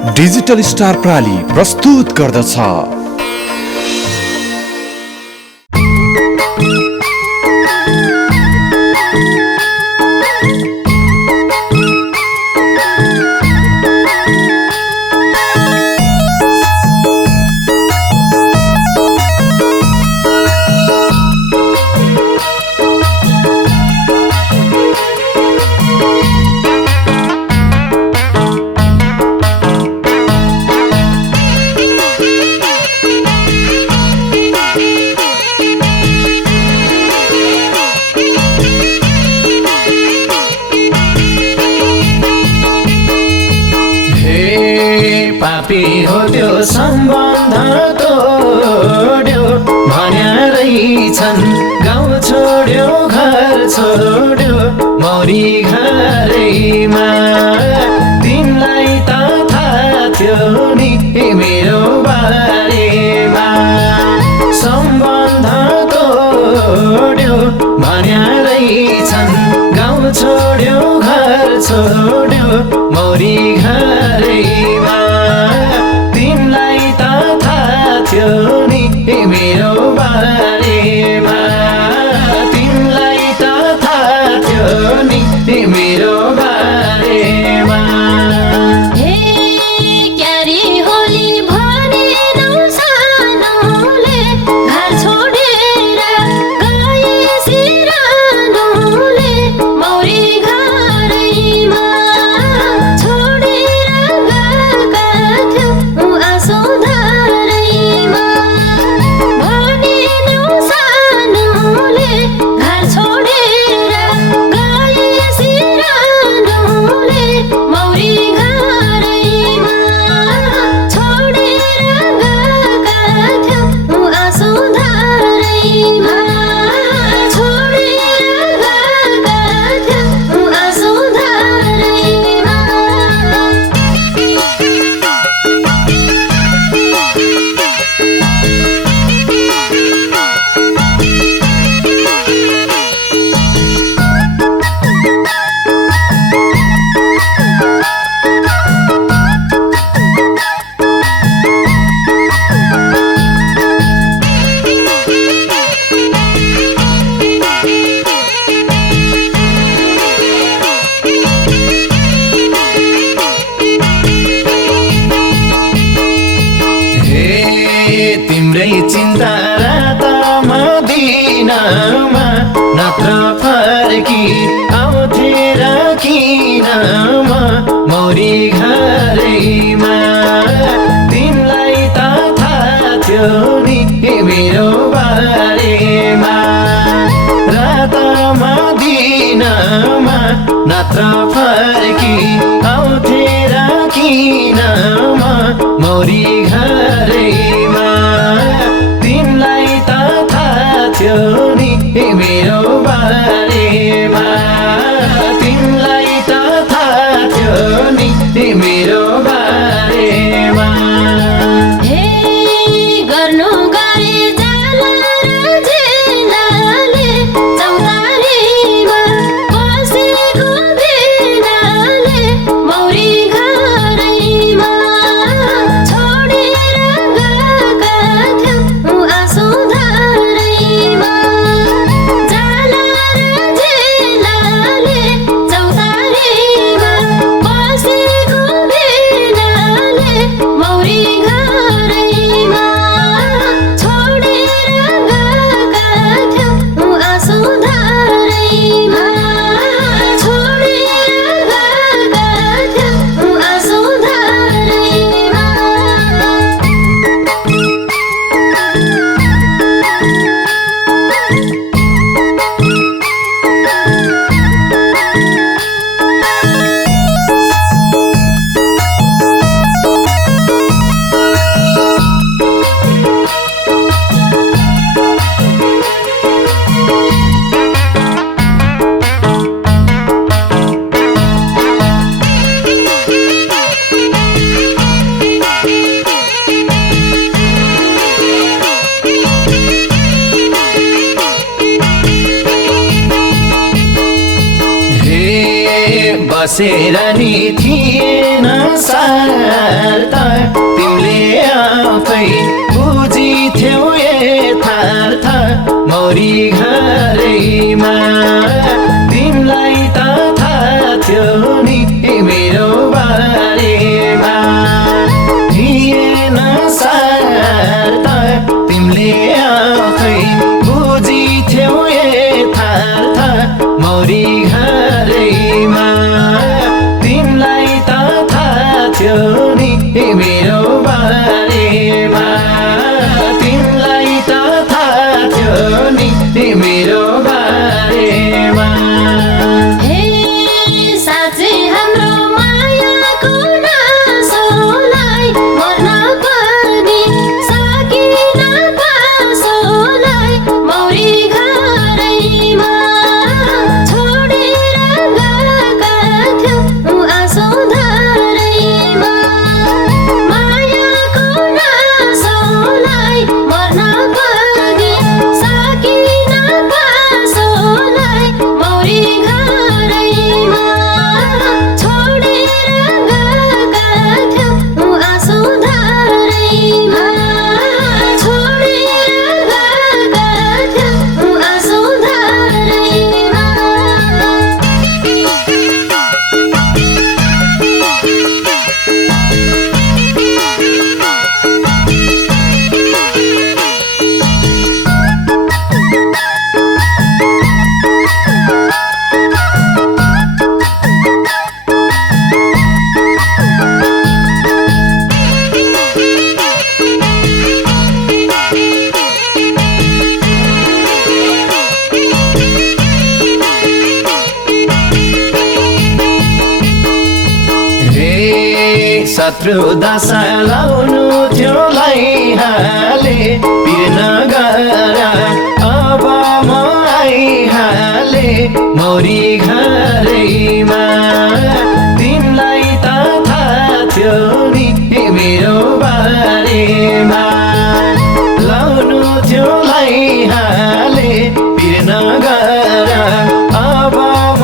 Digital star प्राली प्रस्तुत गर्दछ। पापी हो त्यो सम्बन्ध तोड्यो भन्या रहेछन्। गाउँ छोड्यो घर छोड्यो मौरी घरैमा। तिमीलाई त थाहा थियो नि मेरो बारेमा। सम्बन्ध तोड्यो भन्या रहेछन्। गाउँ छोड्यो घर छोड्यो मौरी घरैमा। तिमीलाई त थाहा थियो नि मेरो बारेमा। तिमीलाई त थाहा थियो नि मेरो बारेमा। तिम्रै चिन्ता रातमा दिनमा नत्र फर्की आउँथे र किनमा मौरी घरैमा। तिमीलाई त थाहा थियो नि मेरो बारेमा। रातमा दिनमा नत्र फर्की आउँथे र किनमा मौरी घरैमा। तिमीलाई त थाहा थियो नि मेरो बारेमा। तिमीलाई त थाहा थियो नि मेरो बारेमा। बसेर नि थिएन सार त तिमीले आफै बुझिथ्यौ यथार्थ मौरी घरैमा तिमीलाई त थाहा थियो नि मेरो बारेमा थिएन सार त तिमीले आफै बुझिथ्यौ यथार्थ मौरी घरैमा तिमीलाई त थाहा थियो नि मेरो बारेमा तिमीलाई त थाहा थियो नि मेरो बारेमा हे साँच्चै हाम्रो मायाको नासोलाई मर्न पनि सकिन पासोलाई मौरी घरैमा छोडेर गएका थियौ आँसु धारैमा मायाको नासोलाई मर्न पनि सकिन पासोलाई मौरी घरैमा छोडेर गएका थियौ आँसु धारैमा छोडेर गएका थियौ आँसु धारैमा शत्रु दशा लाउनु थियो लाइहाले पिर नगर अब म आइहाले मौरी घरैमा तिमीलाई त थाहा थियो नि मेरो बारेमा लाउनु थियो लाइहाले पिर नगर अब म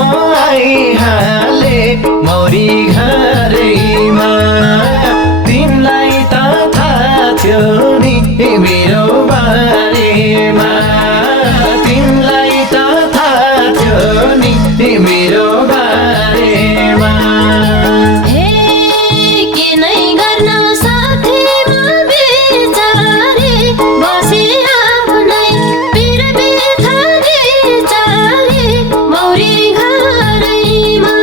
आइहाले मौरी घरैमा तिमीलाई त थाहा थियो नि मेरो बारेमा तिमीलाई त थाहा थियो नि मेरो बारेमा हे के नै गर्न साथी म बिचारे बसे आफ्नै पिर बिथरी चारे मौरी घरैमा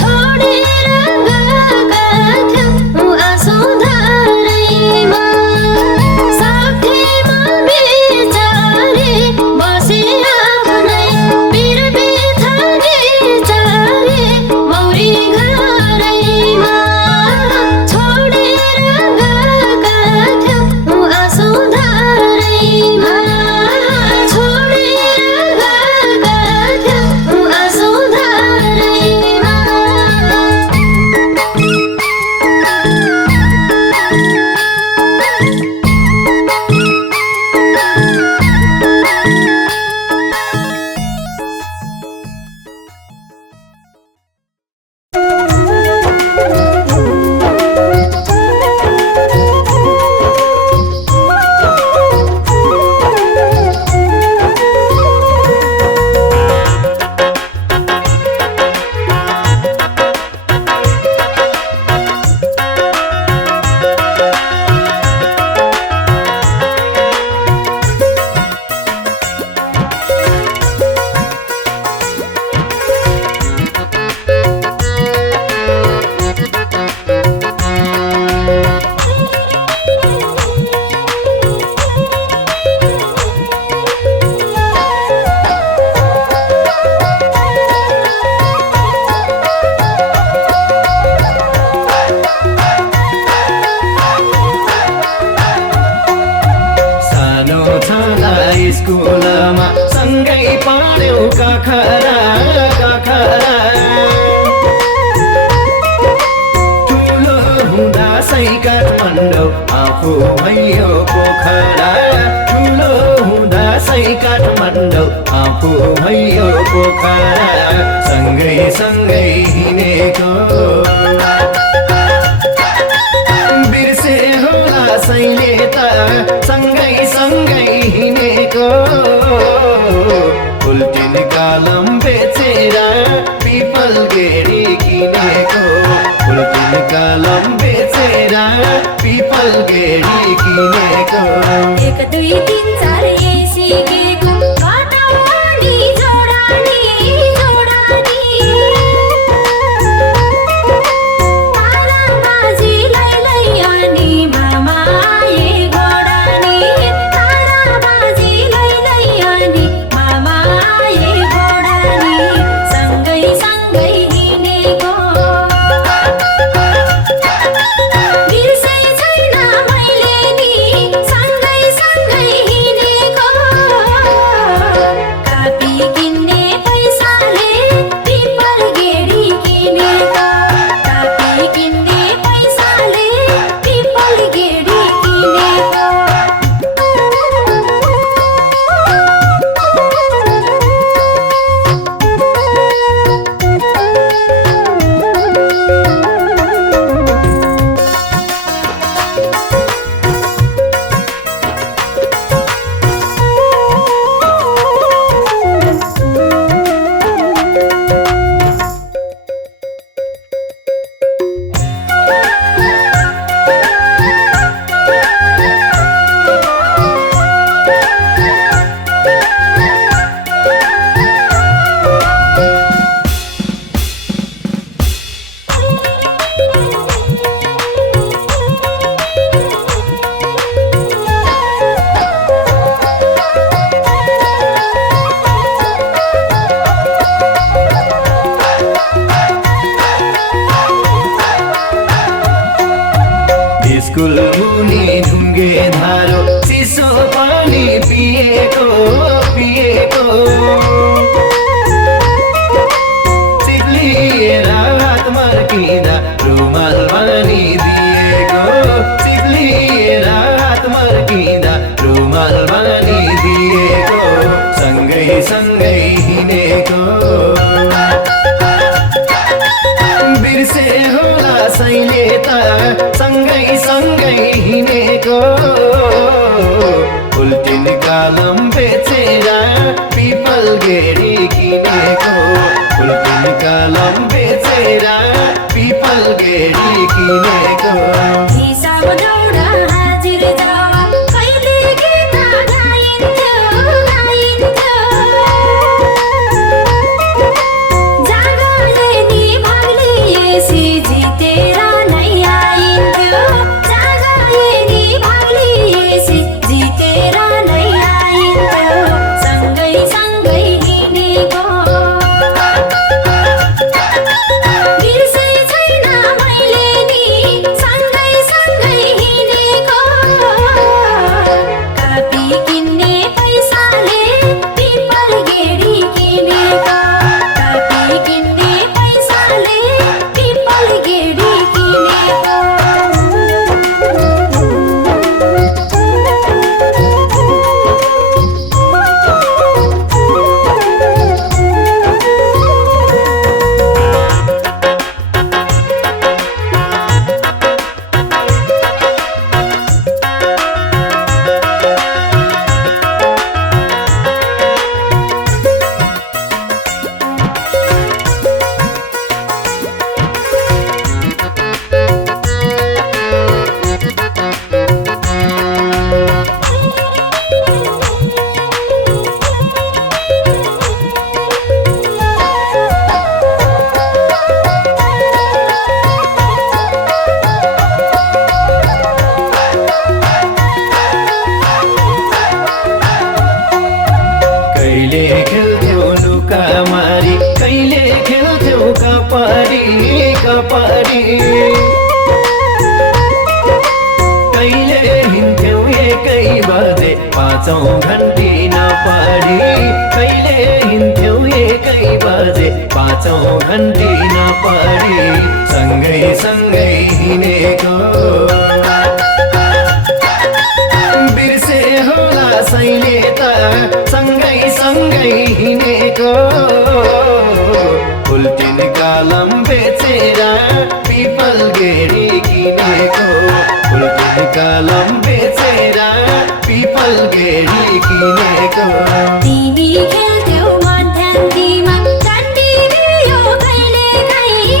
छोडेर गएका थियौ आँसु धारैमा साथी म बिचारे बसे आफ्नै पिर बिथरी चारे मौरी घरैमा छोडेर गएका थियौ आँसु धारैमा छोडेर गएका थियौ आँसु धारैमा स्कुलमा सँगै पढ्यौ काखरा काखरा ठुलो हुँदा सै काठमाडौँ आफू भयो पोखरा ठुलो हुँदा सै काठमाडौँ आफू भयो पोखरा सँगै सँगै हिँडेको कलम बेचेर पिपल गेडी किनेको 1 2 3 4 यही सिकेको घटानी जोडानी तारा बाजी लै अनि मामा ये घोडानी तारा बाजी लै अनि मामा ये घोडानी सँगै सँगै हिँडेको बिर्सै छैन मैले नि सँगै सँगै हिँडेको कापी किन्ने पैसाले पिपल गेडी किनेको कापी किन्ने पैसाले पिपल गेडी किनेको स्कुल मुनि ढुङ्गे धारो चिसो पानी पिएको चिप्लिएर हात मर्किँदा रुमाल बानिदिएको चिप्लिएर हात मर्किँदा रुमाल बानिदिएको सँगै सँगै हिँडेको बिर्से होला सैले त सँगै सँगै हिँडेको उल्टिन कलम बेचेर पिपल गेडी किनेको उल्टिन कलम बेचेर पिपल गेडी किनेको हिसाब दौडा हाजिर जवाब कहिले गीत गाइन्थ्यो जागले नि भागले यसि जितेर नै आइन्थ्यो जागले नि भागले यसि जितेर नै आइन्थ्यो सँगै सँगै हिँडेको बिर्सै छैन मैले नि सँगै सँगै हिँडेको कापी किन्ने पैसाले पिपल गेडी किनेको कापी किन्ने पैसाले पिपल गेडी किनेको कहिले खेल्थ्यौ लुकामारी कहिले खेल्थ्यौ कपारी कहिले हिँड्थ्यौ 1 बजे 5औं घन्टी नपढी कहिले हिँड्थ्यौ 1 बजे 5औं घन्टी नपढी सँगै सँगै हिँडेको बिर्से होला सैले त सँगै सँगै हिँडेको उल्टिन कलम बेचेर पिपल गेडी किनेको उल्टिन कलम बेचेर पिपल गेडी किनेको तिमी खेल्थ्यौ मध्यान्तीमा डन्डी दियो कहिले काहीँ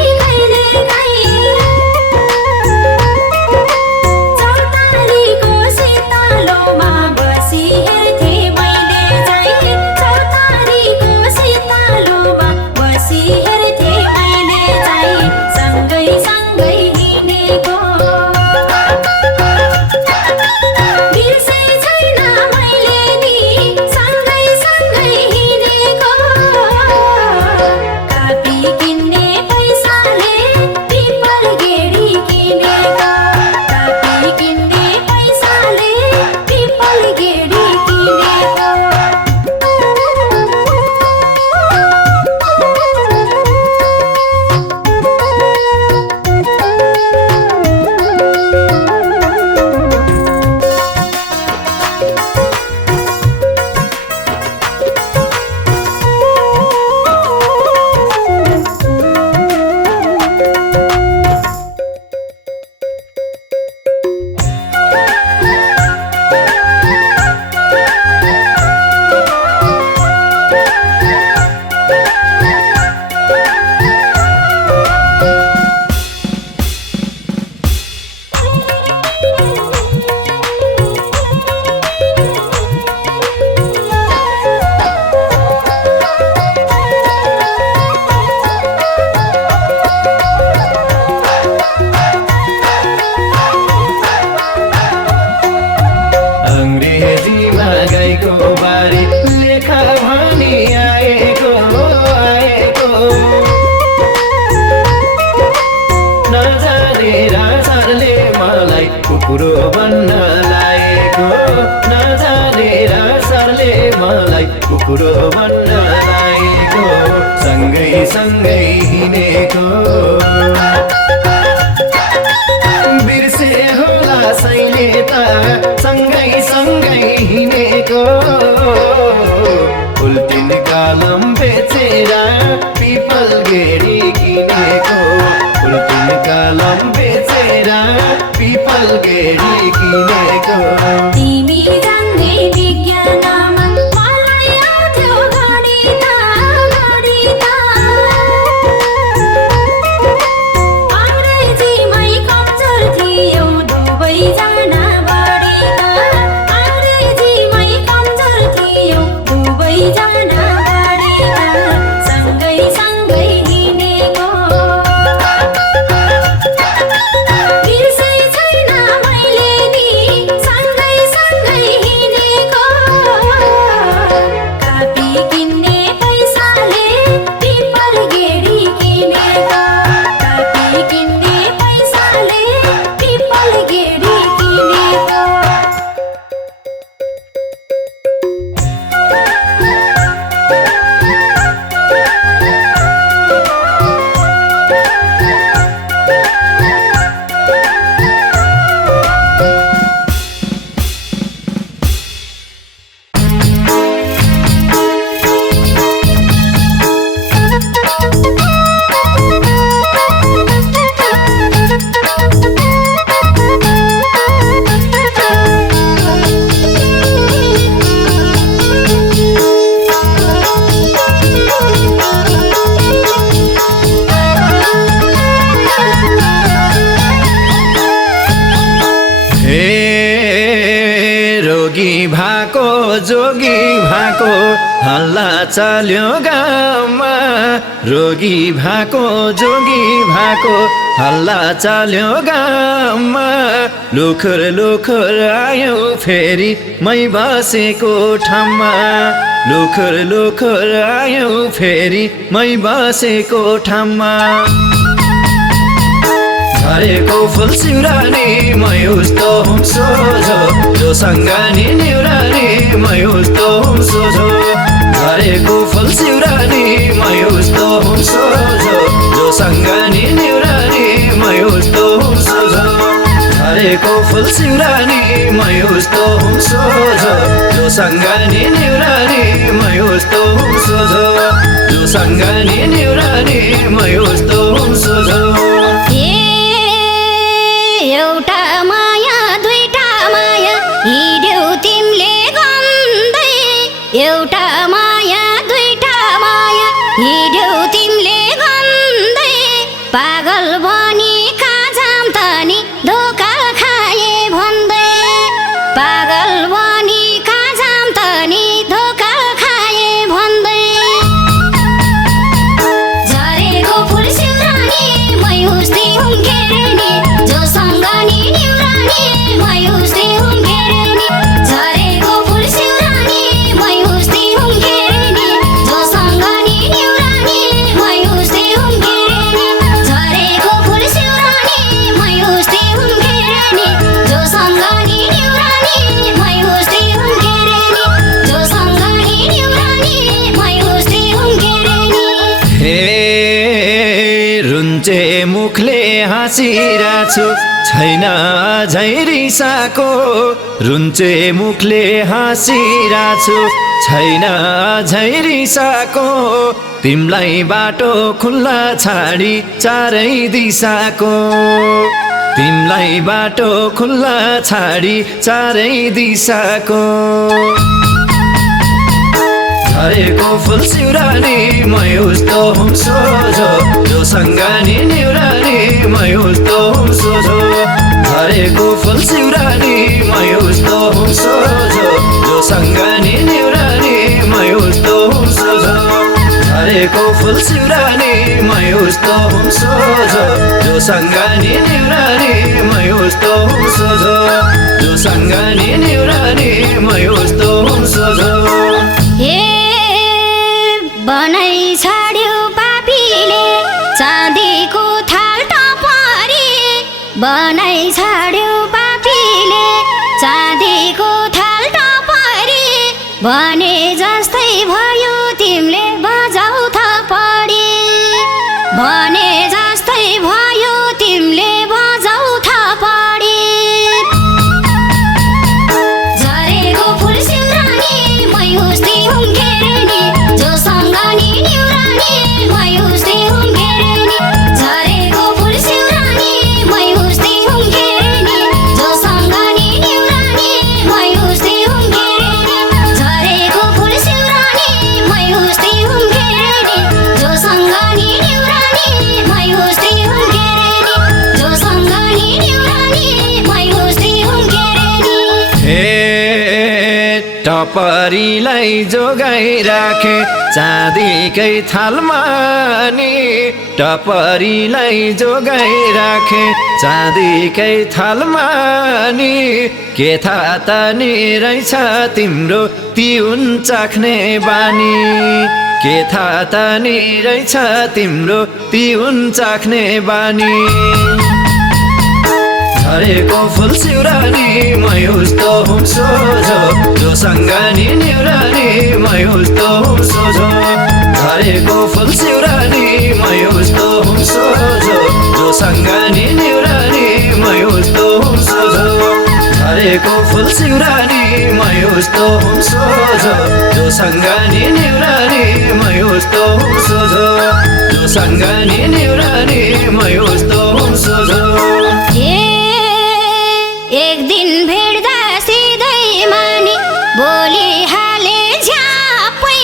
नजानेर सरले मलाई कुकुरो बन्न लाएको नजानेर सरले मलाई कुकुरो बन्न लाएको सँगै सँगै हिँडेको बिर्से होला सैले त सँगै सँगै हिँडेको उल्टिन कलम बेचेर पिपल गेडी किनेको उल्टिन कलम बेचेर पिपल गेडी किनेको तिमी जान्ने विज्ञानमा मलाई आउँथ्यो गणित अङ्ग्रेजीमै कमजोर थियौ दुवैजना बढी अङ्ग्रेजीमै कमजोर थियौ दुवैजना बढी सँगै सँगै हिँडेको बिर्सै छैन मैले नि सँगै सँगै हिँडेको कापी किन्ने पैसाले पिपल गेडी किनेको कापी किन्ने पैसाले पिपल गेडी किनेको रोगी भएको जोगी भएको हल्ला चल्यो गाउँमा रोगी भएको जोगी भएको हल्ला चल्यो गाउँमा लुखुर लुखुर आयो फेरि मै बसेको ठाउँमा लुखुर लुखुर आयो फेरि मै बसेको ठाउँमा झरेको फुल सिउरानी मै उस्तो हुँ सोझो जोसँग नि निउरानी मै उस्तो हुँ सोझो झरेको फुल सिउरानी मै उस्तो हुँ सोझो जोसँग नि निउरानी मै उस्तो हुँ सोझो झरेको फुल सिउरानी मै उस्तो हुँ सोझो जोसँग नि निउरानी मै उस्तो हुँ सोझो जोसँग नि निउरानी मै उस्तो हुँ सोझो एउटा माया दुईटा माया हिँड्यौ तिमीले गन्दै एउटा माया दुईटा माया हिँड्यौ तिमीले गन्दै पागल बनी कहाँ जाम त नि धोका खाए भन्दै पागल बनी कहाँ जाम त नि धोका खाए भन्दै झरेको फुल सिउरानी मै उस्तै हुँ घेर्ने जोसँग नि निउरानी मै उस्तै हुँ घेर्ने झरेको फुल सिउरानी मै उस्तै हुँ घेर्ने जोसँग नि निउरानी मै उस्तै हुँ घेर्ने झरेको फुल सिउरानी मै उस्तै हुँ घेर्ने जोसँग नि निउरानी मै उस्तै हुँ घेर्ने जोसँग नि निउरानी मै उस्तै हुँ घेर्ने हे रुन्चे मुखले हाँसिरहेछु छैन अझै रिसाको रुन्चे मुखले हाँसिरहेछु छैन अझै रिसाको तिमलाई बाटो खुल्ला छाडी चारै दिशाको तिमलाई बाटो खुल्ला छाडी चारै दिशाको झरेको फुल सिउरानी मै उस्तो हुँ सोझो जोसँग नि निउरानी मै उस्तो हुँ सोझो झरेको फुल सिउरानी मै उस्तो हुँ सोझो जोसँग नि निउरानी मै उस्तो हुँ सोझो झरेको फुल सिउरानी मै उस्तो हुँ सोझो जोसँग नि निउरानी मै उस्तो हुँ सोझो जोसँग नि निउरानी मै उस्तो हुँ सोझो बनाइ छाड्यो पापीले चाँदीको थाल टपरी बनाइ छाड्यो पापीले चाँदीको थाल टपरी भने जस्तै भयो तिमीले बजाउ थपडी भने जस्तै भयो तिमीले बजाउ थपडी झरेको फुल सिउरानी मै उस्तै हुम्केर्ने जोसँग नि निउरानी मै उस्तै हुम्केर्ने झरेको फुल सिउरानी मै उस्तै हुम्केर्ने जोसँग नि निउरानी मै उस्तै हुम्केर्ने झरेको फुल सिउरानी मै उस्तै हुम्केर्ने जोसँग नि निउरानी मै उस्तै हुम्केर्ने जोसँग नि निउरानी मै उस्तै हुम्केर्ने हे टपरीलाई जोगाइराखे चाँदीकै थालमा नि टपरीलाई जोगाइराखे चाँदीकै थालमा नि के थाहा त नि रहेछ तिम्रो तिउन चाख्ने बानी के थाहा त नि रहेछ तिम्रो तिउन चाख्ने बानी झरेको फुल सिउरानी मै उस्तो हुम सोझो जोसँग नि निउरानी मै उस्तो हुम सोझो झरेको फुल सिउरानी मै उस्तो हुम सोझो जोसँग नि निउरानी मै उस्तो हुम सोझो झरेको फुल सिउरानी मै उस्तो हुम सोझो जोसँग नि निउरानी मै उस्तो हुम सोझो जोसँग नि निउरानी मै उस्तो हुम सोझो एक दिन भेट्दा सिधै मानी बोलिहाले झ्यापै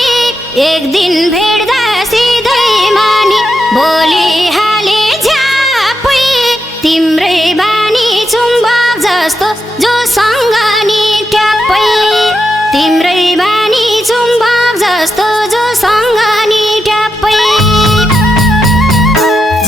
एक दिन भेट्दा सिधै मानी बोलिहाले झ्यापै तिम्रै बानी चुम्बक जस्तो जोसँग नि ट्याप्पै तिम्रै बानी चुम्बक जस्तो जोसँग नि ट्याप्पै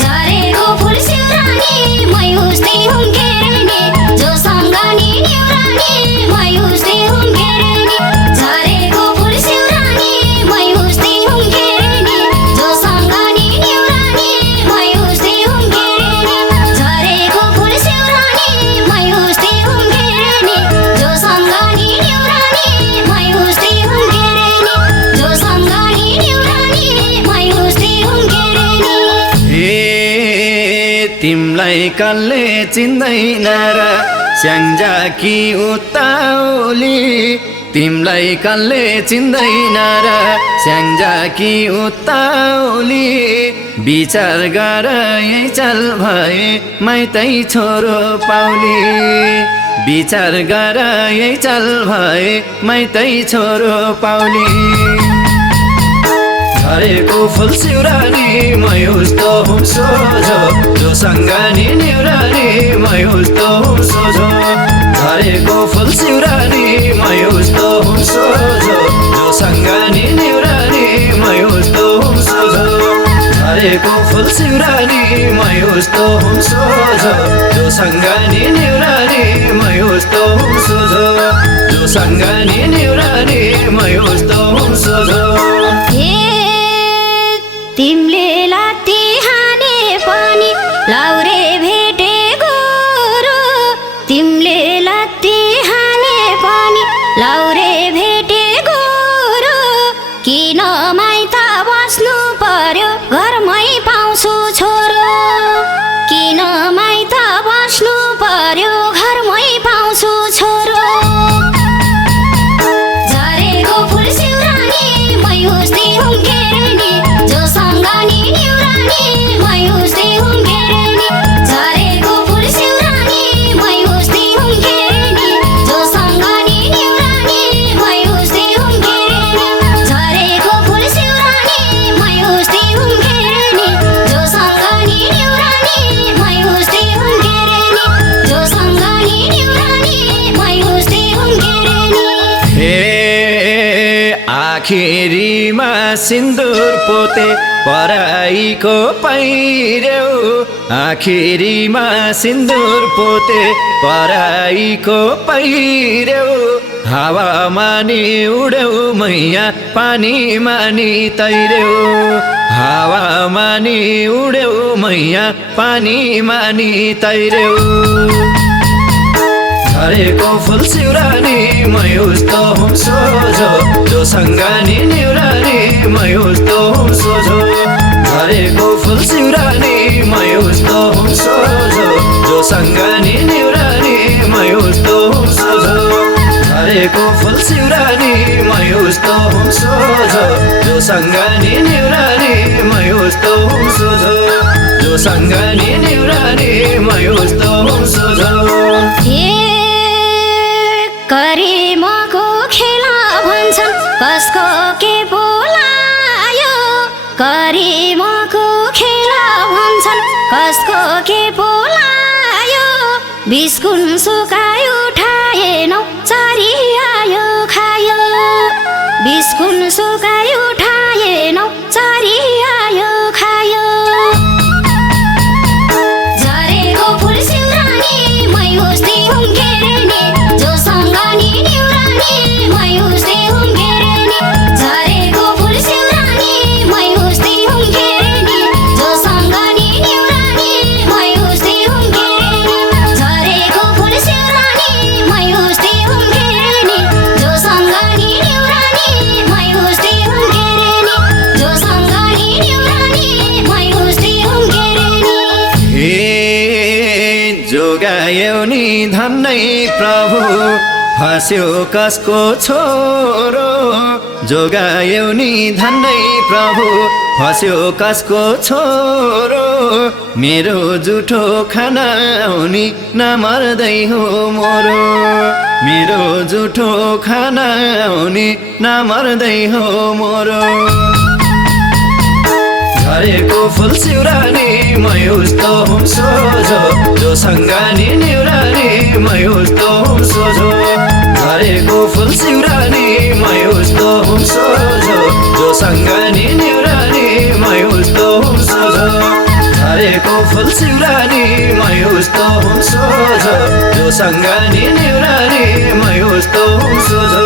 झरेको फुल सिउरानी मै उस्तै हुम्केर्ने जोसँग नि निउरानी मै उस्तै हुम्केर्ने झरेको फुल सिउरानी मै उस्तै हुम्केर्ने जोसँग नि निउरानी मै उस्तै हुम्केर्ने झरेको फुल सिउरानी मै उस्तै हुम्केर्ने जोसँग नि निउरानी मै उस्तै हुम्केर्ने जोसँग नि निउरानी मै उस्तै हुम्केर्ने तिमलाई कसले चिन्दैन र स्याङ्जा कि उताउली तिमलाई कसले चिन्दैन र स्याङ्जा कि उताउली विचार गर यही चल भए माइतै छोरो पाउली विचार गर यही चल भए माइतै छोरो पाउली झरेको फुल सिउरानी मै उस्तो हुम सोझो जोसँग नि निउरानी मै उस्तो हुम सोझो झरेको फुल सिउरानी मै उस्तो हुम सोझो जोसँग नि निउरानी मै उस्तो हुम सोझो झरेको फुल सिउरानी मै उस्तो हुम सोझो जोसँग नि निउरानी मै उस्तो हुम सोझो जोसँग नि निउरानी मै उस्तो हुम सोझो तिमीले लात्ती हाने पनि लाउरे भेटे गोरो तिमीले लात्ती हाने पनि लाउरे भेटे गोरो किन माइत बस्नु पर्यो घरमै पाउँछु छोरो किन माइत बस्नु पर्यो घरमै पाउँछु छोरो झरेको फुल सिउरानी मै उस्तै हुम्केर्ने जोसँग नि निउरानी मै उस्तै हुम्केर्ने झरेको फुल सिउरानी मै उस्तै हुम्केर्ने जोसँग नि निउरानी मै उस्तै हुम्केर्ने झरेको फुल सिउरानी मै उस्तै हुम्केर्ने जोसँग नि निउरानी मै उस्तै हुम्केर्ने जोसँग नि निउरानी मै उस्तै हुम्केर्ने हे आखिरीमा सिन्दुर पोते पराईको पहिर्यौ आखिरीमा सिन्दुर पोते पराईको पहिर्यौ हावामा नि उड्यौ मैया पानीमा नि तैर्यौ हावामा नि उड्यौ मैया पानीमा नि तैर्यौ झरेको फुल सिउरानी मै उस्तो हुँ सोझो जोसँग नि निउरानी मै उस्तो हुँ सोझो झरेको फुल सिउरानी मै उस्तो हुँ सोझो जोसँग नि निउरानी मै उस्तो हुँ सोझो झरेको फुल सिउरानी मै उस्तो हुँ सोझो जोसँग नि निउरानी मै उस्तो हुँ सोझो जोसँग नि निउरानी मै उस्तो हुँ सोझो करिमको खेला भन्छन् कसको के बोलायो करिमको खेला भन्छन् कसको के बोलायो बिस्कुन सुकायो उठाएनौ चारी आयो खायो बिस्कुन सुकायो उठाएनौ चारी आयो खायो झरेको फुल सिउरानी मै उस्तै हुँ घेर्ने जोसँग नि निउरानी मै उस्तै हुँ घेर्ने झरेको फुल सिउरानी मै उस्तै हुँ घेर्ने जोसँग नि निउरानी मै उस्तै हुँ घेर्ने झरेको फुल सिउरानी मै उस्तै हुँ घेर्ने जोसँग नि निउरानी मै उस्तै हुँ घेर्ने जोसँग नि निउरानी मै उस्तै हुँ घेर्ने हे जोगायौ नि धन्नै प्रभु फस्यो कसको छोरो जोगायौ नि धन्नै प्रभु फस्यो कसको छोरो मेरो जुठो खाना हुनी नमर्दै हो मोरो मेरो जुठो खाना हुनी नमर्दै हो मोरो झरेको फुल सिउरानी मै उस्तो हुँ सोझो जोसँग नि निउरानी मै उस्तो हुँ सोझो झरेको फुल सिउरानी मै उस्तो हुँ सोझो जोसँग नि निउरानी मै उस्तो हुँ सोझो झरेको फुल सिउरानी मै उस्तो हुँ सोझो जोसँग नि निउरानी मै उस्तो हुँ सोझो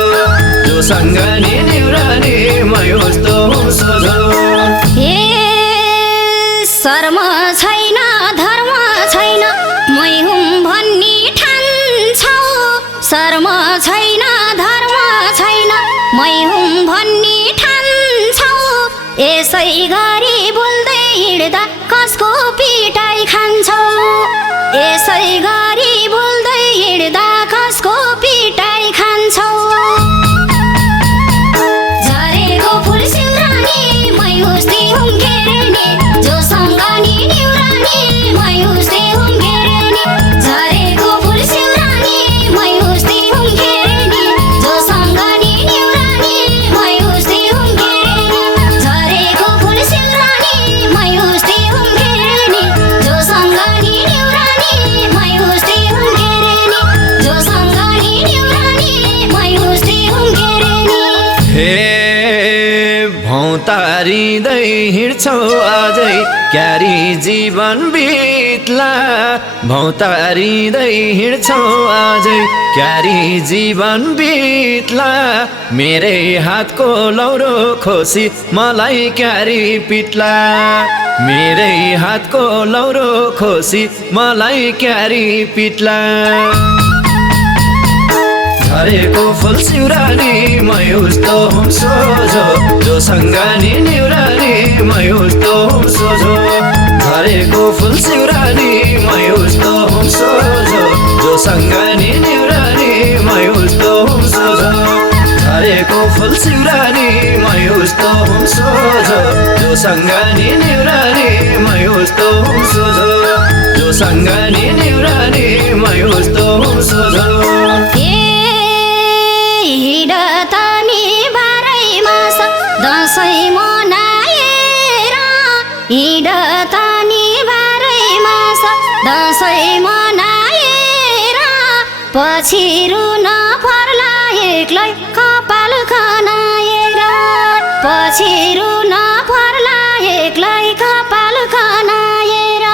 जोसँग नि निउरानी मै उस्तो हुँ सोझो शर्म छैन धर्म छैन मै हुँ भन्ने ठान्छौ शर्म छैन धर्म छैन मै हुँ भन्ने ठान्छौ यसै गरी बोल्दै हिँड्दा कसको पिटाइ खान्छौ यसै गरी बोल्दै हिँड्दा कसको पिटाइ खान्छौ झरेको फुल सिउरानी मै उस्तै हुँ घेर्ने जोसँग नि निउरानी मै उस्तै हुँ घेर्ने झरेको फुल सिउरानी मै उस्तै हुँ घेर्ने जोसँग नि निउरानी मै उस्तै हुँ घेर्ने झरेको फुल सिउरानी मै उस्तै हुँ घेर्ने जोसँग नि निउरानी मै उस्तै हुँ घेर्ने जोसँग नि निउरानी मै उस्तै हुँ घेर्ने हे भौतारिँदै हिँड्छौ अझै क्यारी जीवन बित्ला भौतारिँदै हिँड्छौ अझै क्यारी जीवन बित्ला मेरै हातको लौरो खोसी मलाई क्यारी पिट्ला मेरै हातको लौरो खोसी मलाई क्यारी पिट्ला झरेको फुल सिउरानी मै उस्तो हुँ सोझो जोसँग नि निउरानी मै उस्तो हुँ सोझो झरेको फुल सिउरानी मै उस्तो हुँ सोझो जोसँग नि निउरानी मै उस्तो हुँ सोझो झरेको फुल सिउरानी मै उस्तो हुँ सोझो जोसँग नि निउरानी मै उस्तो हुँ सोझो जोसँग नि निउरानी मै उस्तो हुँ सोझो हिँडतानी बाह्रै मास दसैँ मनाएर हिँडतानी बाह्रै मास दसैँ मनाएर पछि रुन पर्ला एक्लै कपाल खनाएर पछि रुन पर्ला एक्लै कपाल खनाएर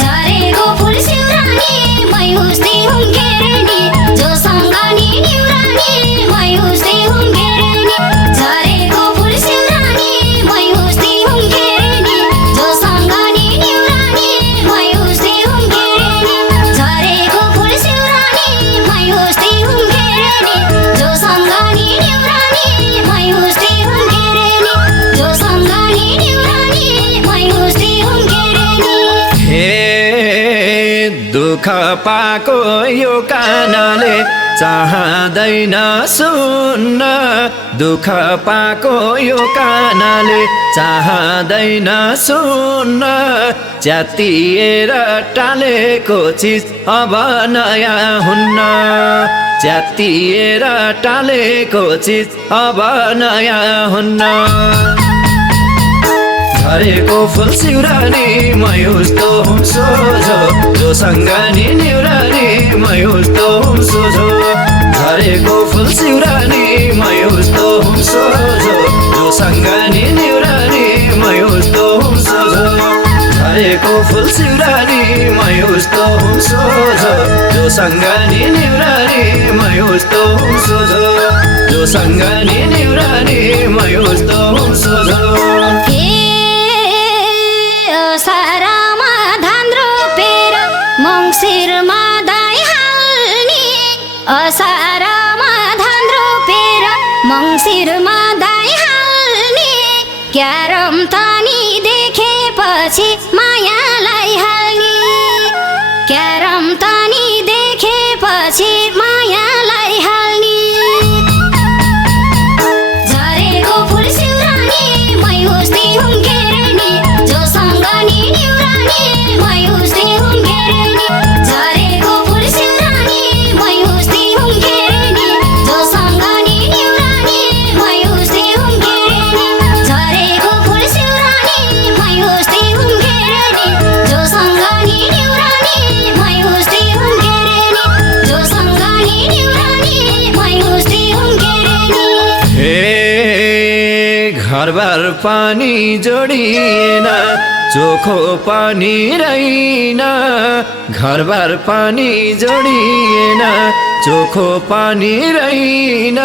झरेको फुल सिउरानी मै उस्तै हुन्केर नि जोसँग नि निउरानी मै उस्तै हुन्केर नि झरेको फुल सिउरानी मै उस्तै हुन्केर नि जोसँग नि निउरानी मै उस्तै हुन्केर नि झरेको फुल सिउरानी मै उस्तै हुन्केर नि जोसँग नि निउरानी मै उस्तै हुन्केर नि जोसँग नि निउरानी मै उस्तै हुन्केर नि हे दुःख पाको यो कानले चाहदैन सुन्न दुःख पाको यो कानले चाहदैन सुन्न च्यातिएर टालेको चिज अब नयाँ हुन्न च्यातिएर टालेको चिज अब नयाँ हुन्न झरेको फुल सिउरानी मै उस्तो हुँ सोझो जोसँग नि निउरानी मै उस्तो हुँ सोझो झरेको फुल सिउरानी मै उस्तो हुँ सोझो जोसँग नि निउरानी मै उस्तो हुँ सोझो झरेको फुल सिउरानी मै उस्तो हुँ सोझो जोसँग नि निउरानी मै उस्तो हुँ सोझो जोसँग नि निउरानी मै उस्तो हुँ सोझो असारमा धान रोपेर मङ्सिरमा दाइ हाल्ने असारमा धान रोपेर मङ्सिरमा दाइ हाल्ने क्यारम तानी देखेपछि मायालाई हाल्ने क्यारम तानी देखेपछि मायालाई हाल्ने झरेको फुल सिउरानी मै उस्तै हुन्केर नि जोसँग नि निउरानी मै उस्तै हुन्केर नि झरेको फुल सिउरानी मै उस्तै हुन्केर नि जोसँग नि निउरानी मै उस्तै हुन्केर नि झरेको फुल सिउरानी मै उस्तै हुन्केर नि जोसँग नि निउरानी मै उस्तै हुन्केर नि जोसँग नि निउरानी मै उस्तै हुन्केर नि हे घरबार पानी जोडिएन चोखो पानी रहेन घरबार पानी जोडिएन चोखो पानी रहेन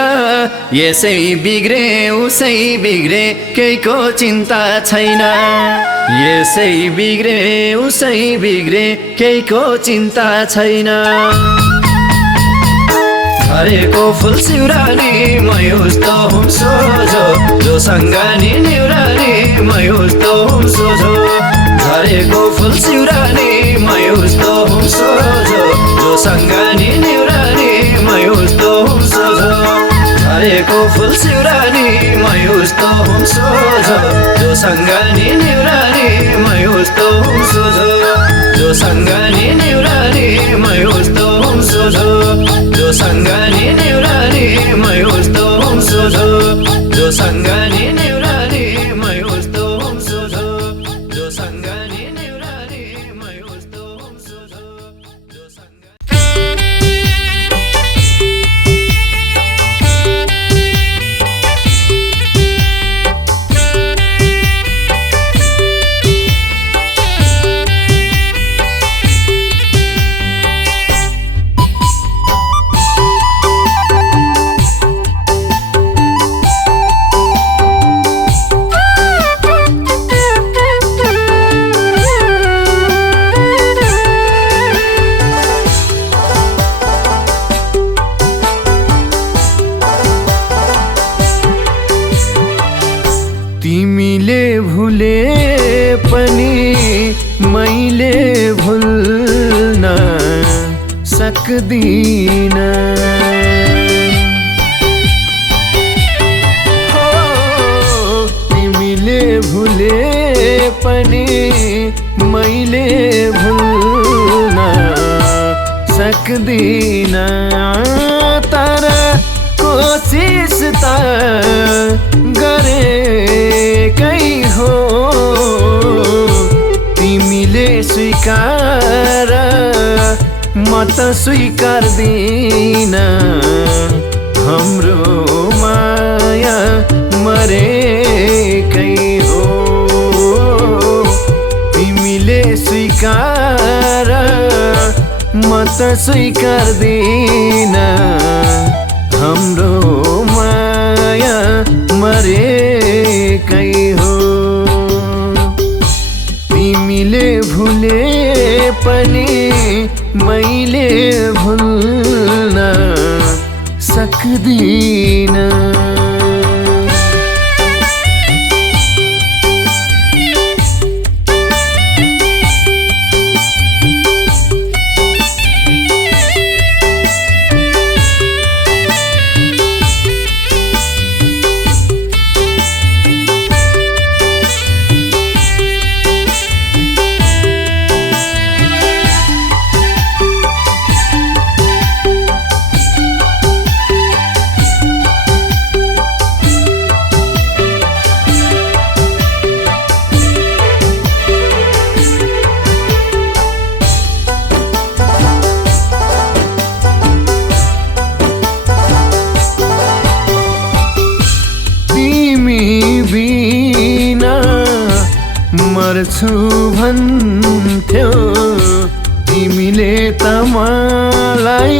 यसै बिग्रे उसै बिग्रे केहीको चिन्ता छैन यसै बिग्रे उसै बिग्रे केहीको चिन्ता छैन झरेको फुल सिउरानी मै उस्तो हुँ सोझो जोसँग नि निउरानी मै उस्तो हुँ सोझो झरेको फुल सिउरानी मै उस्तो हुँ सोझो जोसँग नि निउरानी मै उस्तो हुँ सोझो झरेको फुल सिउरानी मै उस्तो हुँ सोझो जोसँग नि निउरानी मै उस्तो हुँ सोझो जोसँग नि निउरानी मै उस्तो हुँ सोझो जोसँग नि निउरानी मै उस्तो हुँ सोझो जोसँग नि निउरानी मै उस्तो हुँ सोझो जोसँग नि निउरानी मै उस्तो हुँ सोझो जोसँग तिमीले भुले पनि मैले भुल्न सक्दिन हो तिमीले भुले पनि मैले भुल्न सक्दिन तर कोसिस त गरेकै हो तिमीले स्वीकार म त स्वीकार्दिन हाम्रो माया मरेकै स्वीकार म त स्वीकार्दिन हाम्रो माया मरेकै हो तिमीले भुले पनि मैले भुल्न सक्दिन मर्छु भन्थ्यौ तिमीले त मलाई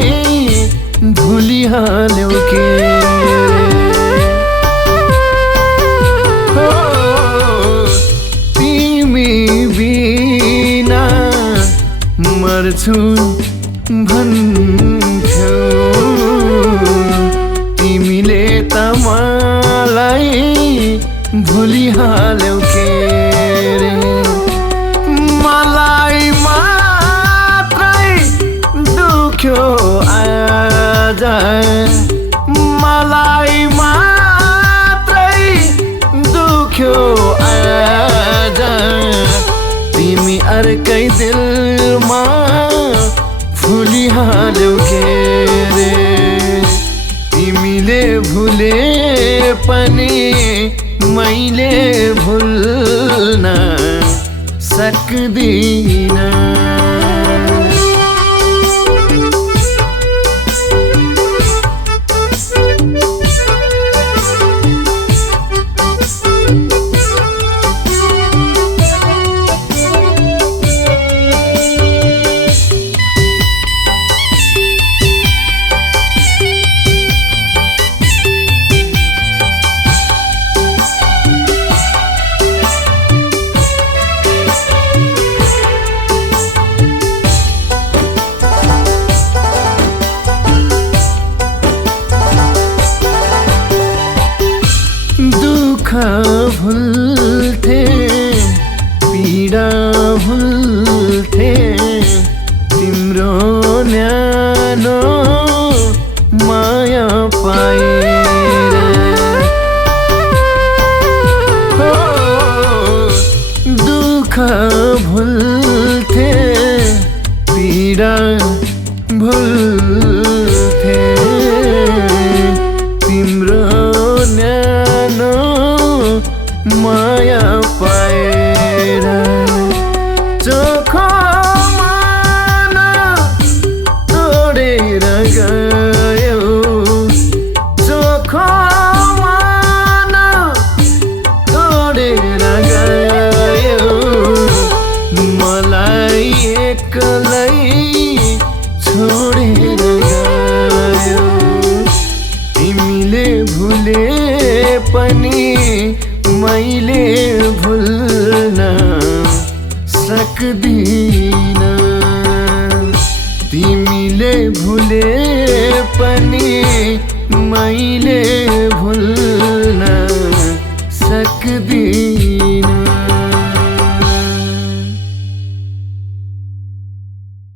भुलिहाल्यौ के हो तिमी बिना मर्छु भन्थ्यौ तिमीले त मलाई भुलिहाल्यौ के मलाई मात्रै दुख्यो आज मलाई मात्रै दुख्यो आज तिमी अर्कै दिलमा फुलिहाल्यौ के रे तिमीले भुले पनि मैले भुल्न सक्दिन भुल्थे पीडा भुल्थे तिम्रो न्यानो माया पाएर हो दुःख भुल्थे पीडा भुल्थे तिम्रो न्यानो माया पाएर चोखो मन तोडेर गयो चोखो मन तोडेर गयो मलाई एक्लै छोडेर गयो तिमीले भुले पनि मैले भुल्न सक्दिन तिमीले भुले पनि मैले